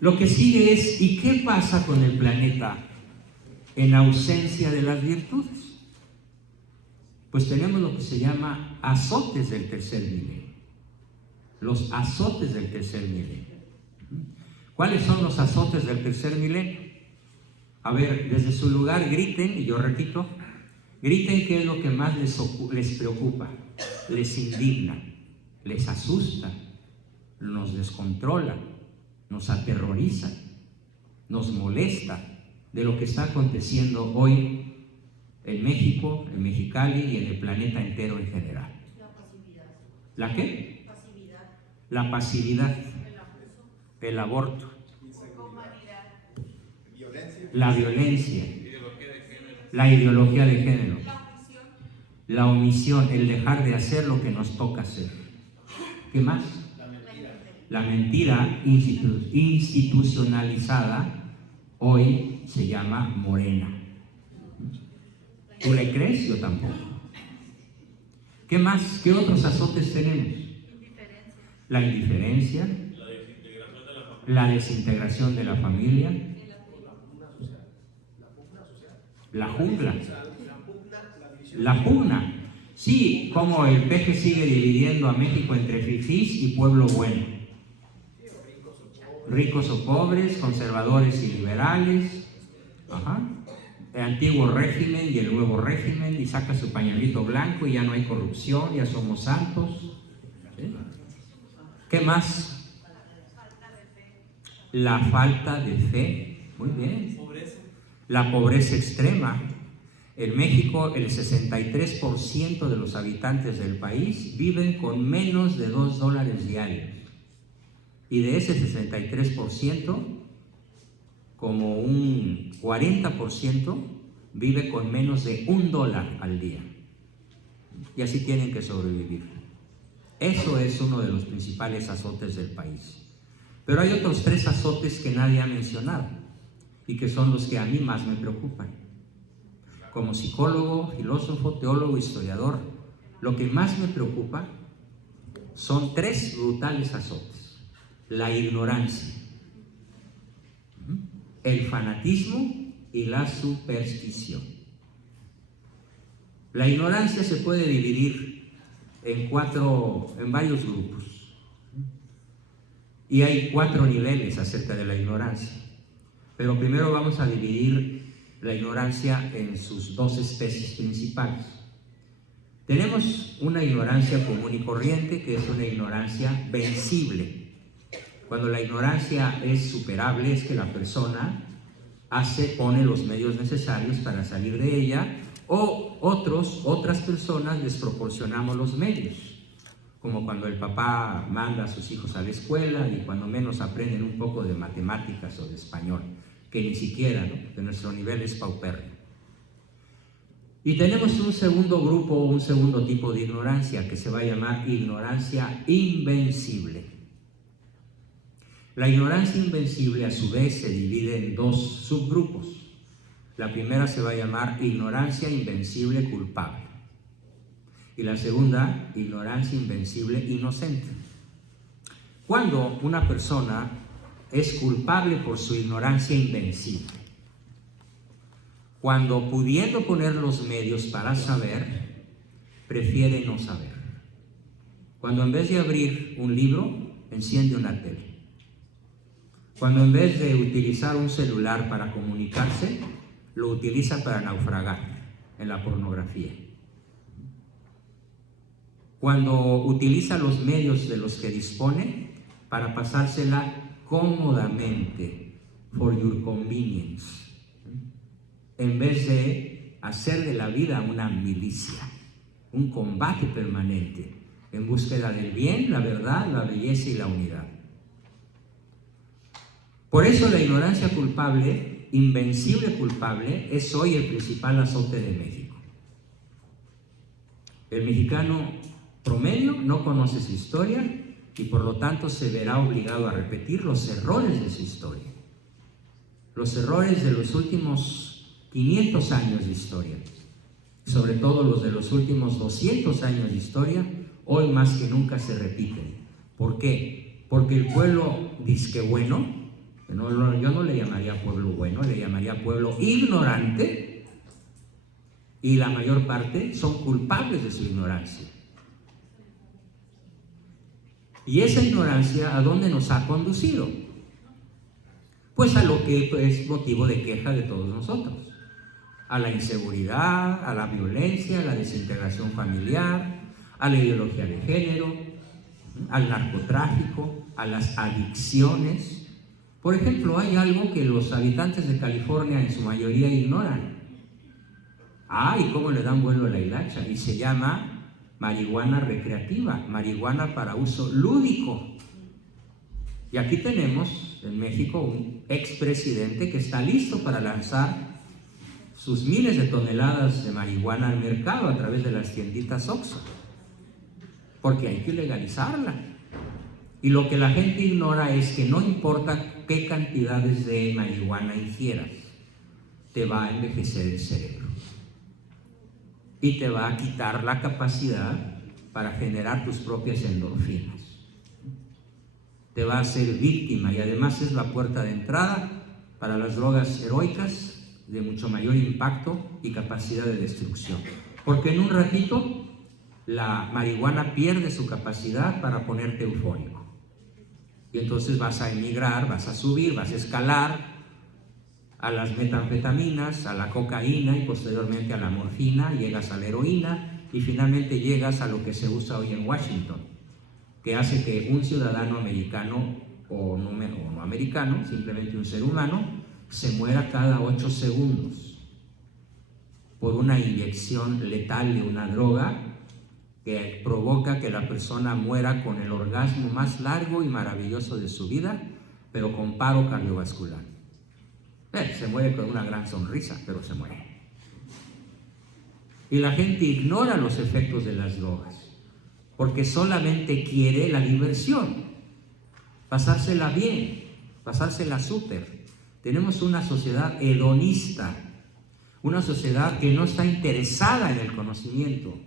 Lo que sigue es, ¿y qué pasa con el planeta en ausencia de las virtudes? Pues tenemos lo que se llama azotes del tercer milenio. Los azotes del tercer milenio. ¿Cuáles son los azotes del tercer milenio? A ver, desde su lugar griten, y yo repito, griten qué es lo que más les preocupa, les indigna, les asusta, nos descontrola, nos aterroriza, nos molesta de lo que está aconteciendo hoy en México, en Mexicali y en el planeta entero en general. La pasividad. ¿La qué? Pasividad. La pasividad, El abuso. el aborto, Violencia. la violencia, la ideología de género, la omisión, el dejar de hacer lo que nos toca hacer. ¿Qué más? La mentira institucionalizada hoy se llama Morena. ¿Tú le crees? Yo tampoco. ¿Qué más? ¿Qué otros azotes tenemos? La indiferencia, la desintegración de la familia, la jungla, la pugna. Sí, como el peje sigue dividiendo a México entre fifís y pueblo bueno. Ricos o pobres, conservadores y liberales, el antiguo régimen y el nuevo régimen, y saca su pañuelito blanco y ya no hay corrupción, ya somos santos. ¿Sí? ¿Qué más? La falta de fe. Muy bien. La pobreza extrema. En México, el 63% de los habitantes del país viven con menos de $2 diarios. Y de ese 63%, como un 40% vive con menos de $1 al día. Y así tienen que sobrevivir. Eso es uno de los principales azotes del país. Pero hay otros 3 azotes que nadie ha mencionado y que son los que a mí más me preocupan. Como psicólogo, filósofo, teólogo, historiador, lo que más me preocupa son 3 brutales azotes. La ignorancia, el fanatismo y la superstición. La ignorancia se puede dividir en varios grupos. Y hay 4 niveles acerca de la ignorancia. Pero primero vamos a dividir la ignorancia en sus 2 especies principales. Tenemos una ignorancia común y corriente, que es una ignorancia vencible. Cuando la ignorancia es superable, es que la persona pone los medios necesarios para salir de ella, o otras personas les proporcionamos los medios, como cuando el papá manda a sus hijos a la escuela y cuando menos aprenden un poco de matemáticas o de español, que ni siquiera, ¿no? Que nuestro nivel es paupérrimo. Y tenemos un segundo grupo, un segundo tipo de ignorancia, que se va a llamar ignorancia invencible. La ignorancia invencible, a su vez, se divide en 2 subgrupos. La primera se va a llamar ignorancia invencible culpable. Y la segunda, ignorancia invencible inocente. Cuando una persona es culpable por su ignorancia invencible, cuando pudiendo poner los medios para saber, prefiere no saber. Cuando en vez de abrir un libro, enciende una tele. Cuando en vez de utilizar un celular para comunicarse, lo utiliza para naufragar en la pornografía. Cuando utiliza los medios de los que dispone para pasársela cómodamente, for your convenience, en vez de hacer de la vida una milicia, un combate permanente en búsqueda del bien, la verdad, la belleza y la unidad. Por eso la ignorancia culpable, invencible culpable, es hoy el principal azote de México. El mexicano promedio no conoce su historia y por lo tanto se verá obligado a repetir los errores de su historia. Los errores de los últimos 500 años de historia, sobre todo los de los últimos 200 años de historia, hoy más que nunca se repiten. ¿Por qué? Porque el pueblo disque bueno Yo no le llamaría pueblo bueno, le llamaría pueblo ignorante, y la mayor parte son culpables de su ignorancia. Y esa ignorancia, ¿a dónde nos ha conducido? Pues a lo que es motivo de queja de todos nosotros: a la inseguridad, a la violencia, a la desintegración familiar, a la ideología de género, al narcotráfico, a las adicciones. Por ejemplo, hay algo que los habitantes de California en su mayoría ignoran. ¿Y cómo le dan vuelo a la hilacha? Y se llama marihuana recreativa, marihuana para uso lúdico. Y aquí tenemos en México un expresidente que está listo para lanzar sus miles de toneladas de marihuana al mercado a través de las tienditas Oxxo, porque hay que legalizarla. Y lo que la gente ignora es que no importa qué cantidades de marihuana ingieras, te va a envejecer el cerebro y te va a quitar la capacidad para generar tus propias endorfinas. Te va a hacer víctima, y además es la puerta de entrada para las drogas heroicas de mucho mayor impacto y capacidad de destrucción, porque en un ratito la marihuana pierde su capacidad para ponerte eufórico, y entonces vas a emigrar, vas a subir, vas a escalar a las metanfetaminas, a la cocaína y posteriormente a la morfina, llegas a la heroína y finalmente llegas a lo que se usa hoy en Washington, que hace que un ciudadano americano o no americano, simplemente un ser humano, se muera cada 8 segundos por una inyección letal de una droga que provoca que la persona muera con el orgasmo más largo y maravilloso de su vida, pero con paro cardiovascular. Se muere con una gran sonrisa, pero se muere. Y la gente ignora los efectos de las drogas, porque solamente quiere la diversión, pasársela bien, pasársela súper. Tenemos una sociedad hedonista, una sociedad que no está interesada en el conocimiento,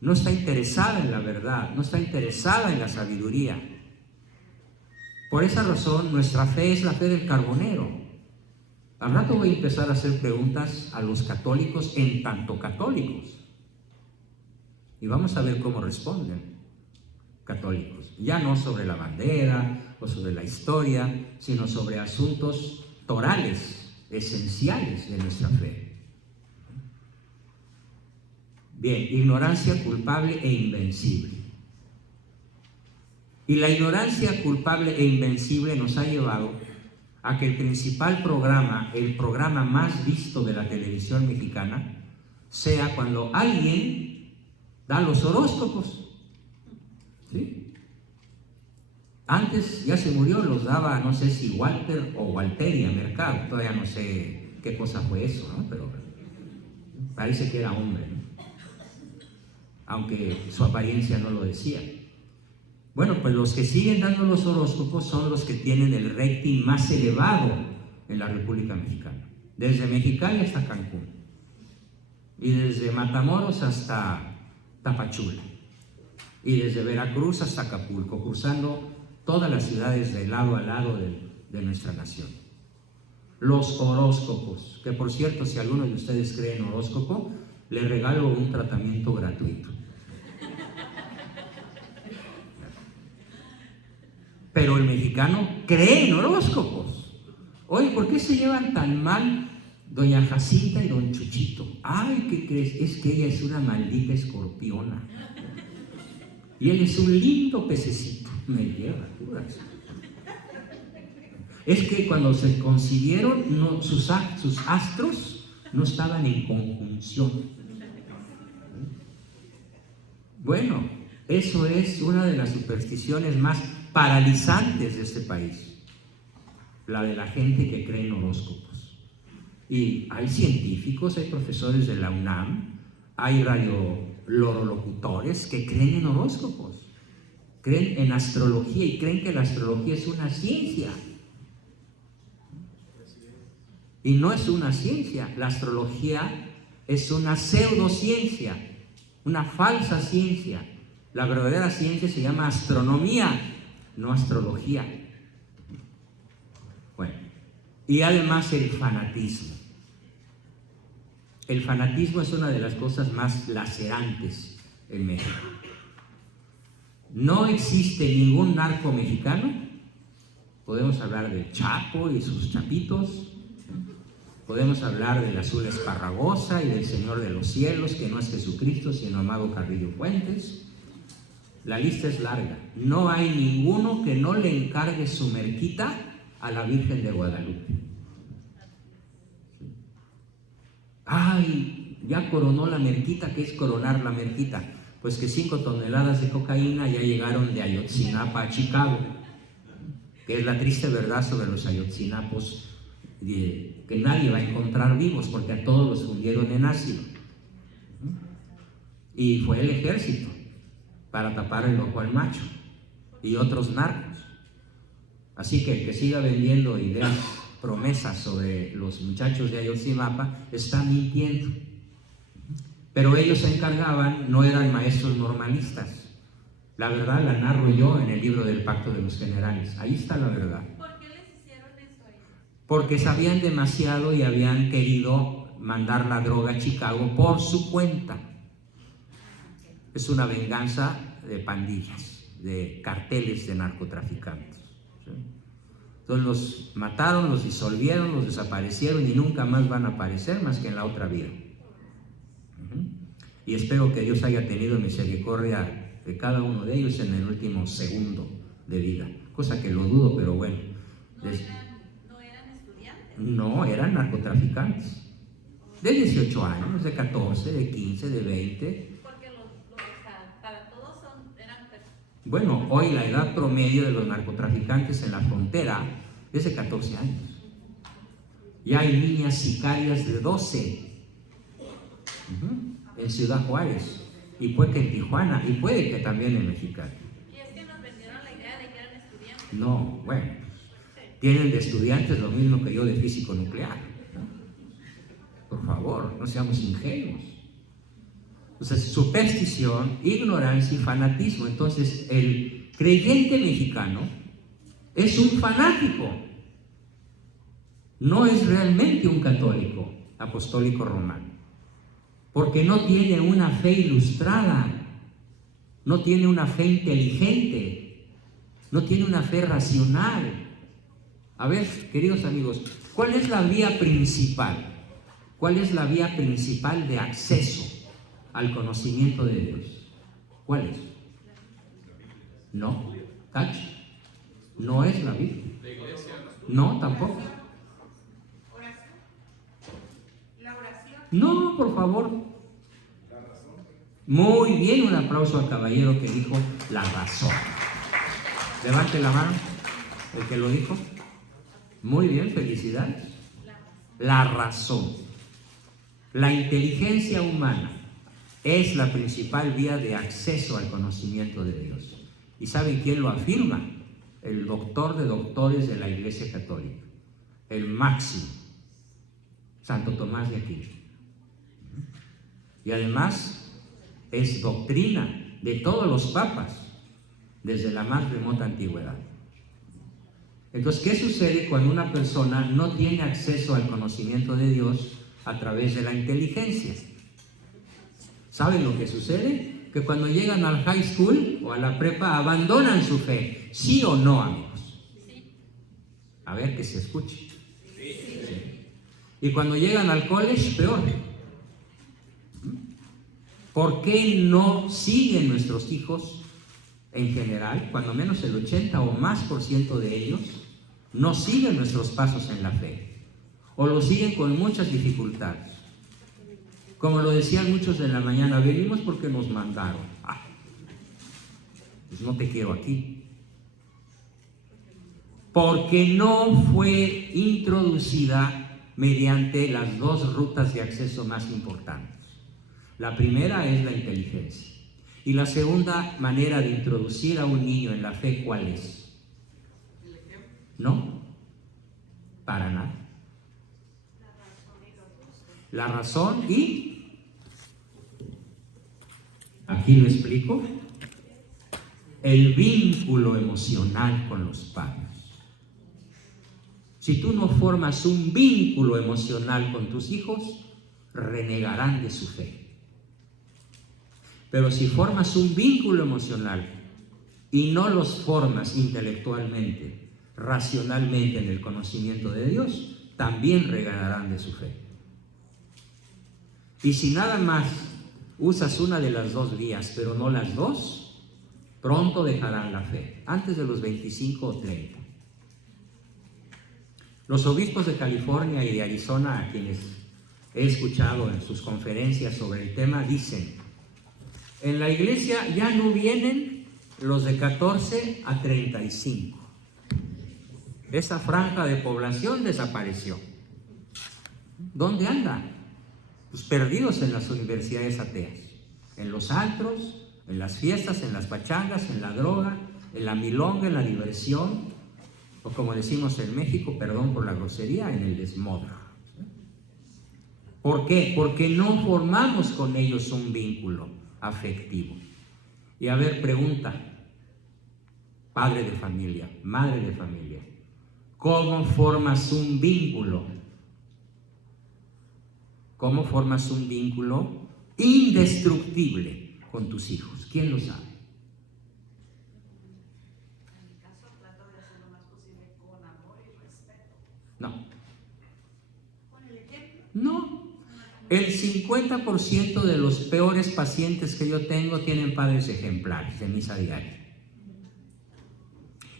no está interesada en la verdad, no está interesada en la sabiduría. Por esa razón, nuestra fe es la fe del carbonero. Al rato voy a empezar a hacer preguntas a los católicos en tanto católicos, y vamos a ver cómo responden católicos, ya no sobre la bandera o sobre la historia, sino sobre asuntos torales, esenciales de nuestra fe. Bien, ignorancia culpable e invencible. Y la ignorancia culpable e invencible nos ha llevado a que el principal programa, el programa más visto de la televisión mexicana, sea cuando alguien da los horóscopos. ¿Sí? Antes ya se murió, los daba, no sé si Walter o Walteria Mercado, todavía no sé qué cosa fue eso, ¿no? Pero parece que era hombre, ¿no? Aunque su apariencia no lo decía. Bueno, pues los que siguen dando los horóscopos son los que tienen el rating más elevado en la República Mexicana, desde Mexicali hasta Cancún, y desde Matamoros hasta Tapachula, y desde Veracruz hasta Acapulco, cruzando todas las ciudades de lado a lado de nuestra nación. Los horóscopos, que por cierto, si alguno de ustedes cree en horóscopo, le regalo un tratamiento gratuito. Pero el mexicano cree en horóscopos. Oye, ¿por qué se llevan tan mal doña Jacinta y don Chuchito? Ay, ¿qué crees? Es que ella es una maldita escorpiona y él es un lindo pececito. Me lleva, puras. Es que cuando se concibieron, sus astros no estaban en conjunción. Bueno, eso es una de las supersticiones más paralizantes de este país, la de la gente que cree en horóscopos. Y hay científicos, hay profesores de la UNAM, hay radiolocutores que creen en horóscopos, creen en astrología y creen que la astrología es una ciencia. Y no es una ciencia, la astrología es una pseudociencia, una falsa ciencia. La verdadera ciencia se llama astronomía, no astrología. Bueno, y además el fanatismo. El fanatismo es una de las cosas más lacerantes en México. No existe ningún narco mexicano. Podemos hablar del Chapo y sus chapitos. Podemos hablar del Azul Esparragosa y del Señor de los Cielos, que no es Jesucristo, sino Amado Carrillo Fuentes. La lista es larga. No hay ninguno que no le encargue su merquita a la Virgen de Guadalupe. Ay, ya coronó la merquita. ¿Qué es coronar la merquita? Pues que 5 toneladas de cocaína ya llegaron de Ayotzinapa a Chicago, que es la triste verdad sobre los ayotzinapos, que nadie va a encontrar vivos porque a todos los fundieron en ácido. Y fue el ejército para tapar el ojo al macho y otros narcos. Así que el que siga vendiendo ideas, promesas sobre los muchachos de Ayotzinapa está mintiendo. Pero ellos se encargaban, no eran maestros normalistas. La verdad la narro yo en el libro del Pacto de los Generales. Ahí está la verdad. ¿Por qué les hicieron eso a ellos? Porque sabían demasiado y habían querido mandar la droga a Chicago por su cuenta. Es una venganza de pandillas, de carteles de narcotraficantes. ¿Sí? Entonces los mataron, los disolvieron, los desaparecieron y nunca más van a aparecer más que en la otra vida. Y espero que Dios haya tenido misericordia de cada uno de ellos en el último segundo de vida, cosa que lo dudo, pero bueno. ¿No eran estudiantes? No, eran narcotraficantes de 18 años, de 14, de 15, de 20. Porque para todos eran personas. Bueno, hoy la edad promedio de los narcotraficantes en la frontera es de 14 años. Ya hay niñas sicarias de 12 en Ciudad Juárez, y puede que en Tijuana, y puede que también en Mexicali. Y es que nos vendieron la idea de que eran estudiantes. No, bueno, tienen de estudiantes lo mismo que yo de físico nuclear, ¿no? Por favor, no seamos ingenuos. Entonces, superstición, ignorancia y fanatismo. Entonces, el creyente mexicano es un fanático, no es realmente un católico apostólico romano, porque no tiene una fe ilustrada, no tiene una fe inteligente, no tiene una fe racional. A ver, queridos amigos, ¿cuál es la vía principal? ¿Cuál es la vía principal de acceso al conocimiento de Dios? ¿Cuál es? No, ¿cach? No es la Biblia. No, tampoco. La oración. No, por favor. Muy bien, un aplauso al caballero que dijo la razón. Levante la mano, el que lo dijo. Muy bien, felicidades. La razón. La inteligencia humana es la principal vía de acceso al conocimiento de Dios. ¿Y saben quién lo afirma? El doctor de doctores de la Iglesia Católica, el máximo, Santo Tomás de Aquino. Y además es doctrina de todos los papas desde la más remota antigüedad. Entonces, ¿qué sucede cuando una persona no tiene acceso al conocimiento de Dios a través de la inteligencia? ¿Saben lo que sucede? Que cuando llegan al high school o a la prepa abandonan su fe. ¿Sí o no, amigos? A ver, que se escuche. Sí. Y cuando llegan al college, peor. ¿Por qué no siguen nuestros hijos en general, cuando menos el 80 o más por ciento de ellos, no siguen nuestros pasos en la fe? O lo siguen con muchas dificultades. Como lo decían muchos de la mañana, venimos porque nos mandaron. Pues no te quiero aquí. Porque no fue introducida mediante las dos rutas de acceso más importantes. La primera es la inteligencia. Y la segunda manera de introducir a un niño en la fe, ¿cuál es? No, para nada. La razón y, aquí lo explico, el vínculo emocional con los padres. Si tú no formas un vínculo emocional con tus hijos, renegarán de su fe. Pero si formas un vínculo emocional y no los formas intelectualmente, racionalmente en el conocimiento de Dios, también renegarán de su fe. Y si nada más usas una de las dos vías, pero no las dos, pronto dejarán la fe, antes de los 25 o 30. Los obispos de California y de Arizona, a quienes he escuchado en sus conferencias sobre el tema, dicen: en la iglesia ya no vienen los de 14 a 35. Esa franja de población desapareció. ¿Dónde andan? Pues perdidos en las universidades ateas, en los antros, en las fiestas, en las pachangas, en la droga, en la milonga, en la diversión, o como decimos en México, perdón por la grosería, en el desmodro. ¿Por qué? Porque no formamos con ellos un vínculo afectivo. Y a ver, pregunta, padre de familia, madre de familia, ¿cómo formas un vínculo? ¿Cómo formas un vínculo indestructible con tus hijos? ¿Quién lo sabe? En mi caso trato de hacer lo más posible con amor y respeto. No. ¿Con el ejemplo? No. El 50% de los peores pacientes que yo tengo tienen padres ejemplares de misa diaria.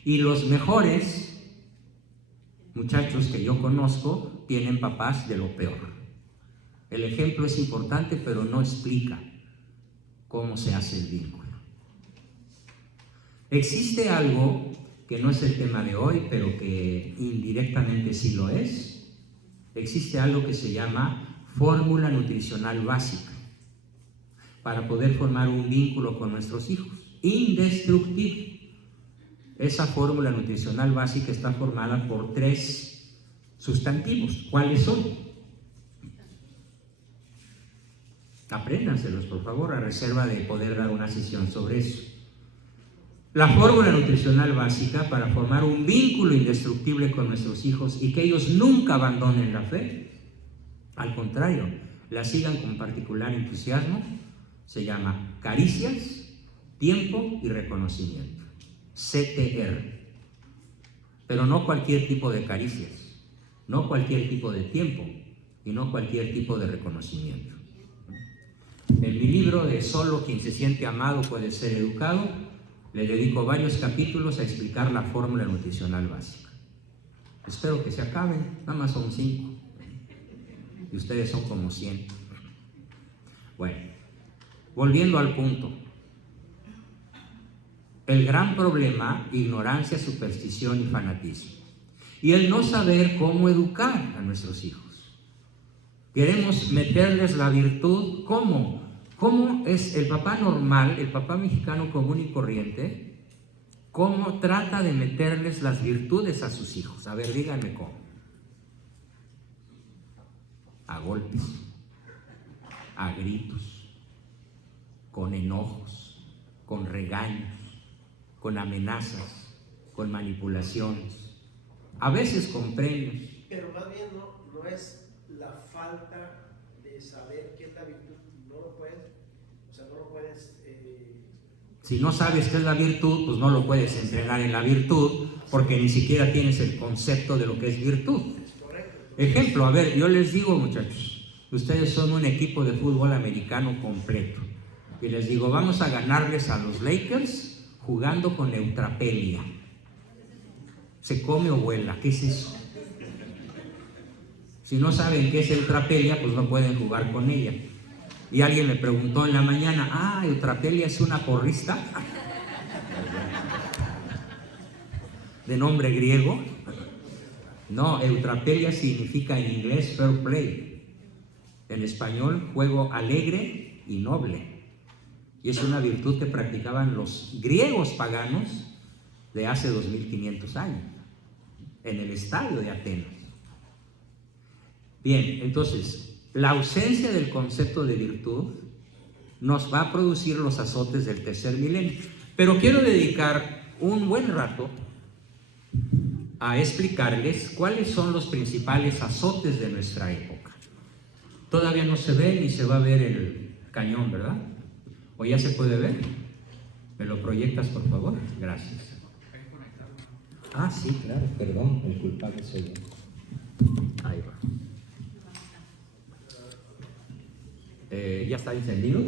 Y los mejores muchachos que yo conozco tienen papás de lo peor. El ejemplo es importante, pero no explica cómo se hace el vínculo. Existe algo que no es el tema de hoy, pero que indirectamente sí lo es. Existe algo que se llama fórmula nutricional básica para poder formar un vínculo con nuestros hijos, indestructible. Esa fórmula nutricional básica está formada por 3 sustantivos. ¿Cuáles son? Apréndanselos, por favor, a reserva de poder dar una sesión sobre eso. La fórmula nutricional básica para formar un vínculo indestructible con nuestros hijos y que ellos nunca abandonen la fe, al contrario, la sigan con particular entusiasmo, se llama caricias, tiempo y reconocimiento. CTR. Pero no cualquier tipo de caricias, no cualquier tipo de tiempo y no cualquier tipo de reconocimiento. En mi libro de Solo quien se siente amado puede ser educado, le dedico varios capítulos a explicar la fórmula nutricional básica. Espero que se acaben, nada más son 5. Y ustedes son como 100. Bueno, volviendo al punto. El gran problema, ignorancia, superstición y fanatismo. Y el no saber cómo educar a nuestros hijos. Queremos meterles la virtud, ¿cómo? ¿Cómo es el papá normal, el papá mexicano común y corriente? ¿Cómo trata de meterles las virtudes a sus hijos? A ver, díganme cómo. A golpes, a gritos, con enojos, con regaños, con amenazas, con manipulaciones, a veces con premios. Pero más bien no es la falta de saber qué es la virtud, no lo puedes, o sea, no lo puedes... Si no sabes qué es la virtud, pues no lo puedes entrenar en la virtud, porque ni siquiera tienes el concepto de lo que es virtud. Es correcto. Ejemplo, a ver, yo les digo, muchachos, ustedes son un equipo de fútbol americano completo, y les digo, vamos a ganarles a los Lakers jugando con eutrapelia. ¿Se come o vuela? ¿Qué es eso? Si no saben qué es eutrapelia, pues no pueden jugar con ella. Y alguien me preguntó en la mañana, eutrapelia es una porrista de nombre griego. No, eutrapelia significa en inglés fair play, en español juego alegre y noble. Y es una virtud que practicaban los griegos paganos de hace 2500 años, en el estadio de Atenas. Bien, entonces, la ausencia del concepto de virtud nos va a producir los azotes del tercer milenio. Pero quiero dedicar un buen rato a explicarles cuáles son los principales azotes de nuestra época. Todavía no se ve ni se va a ver el cañón, ¿verdad? ¿O ya se puede ver? ¿Me lo proyectas, por favor? Gracias. Ah, sí, claro, perdón, el culpable soy yo. Ahí va. ¿Ya está encendido?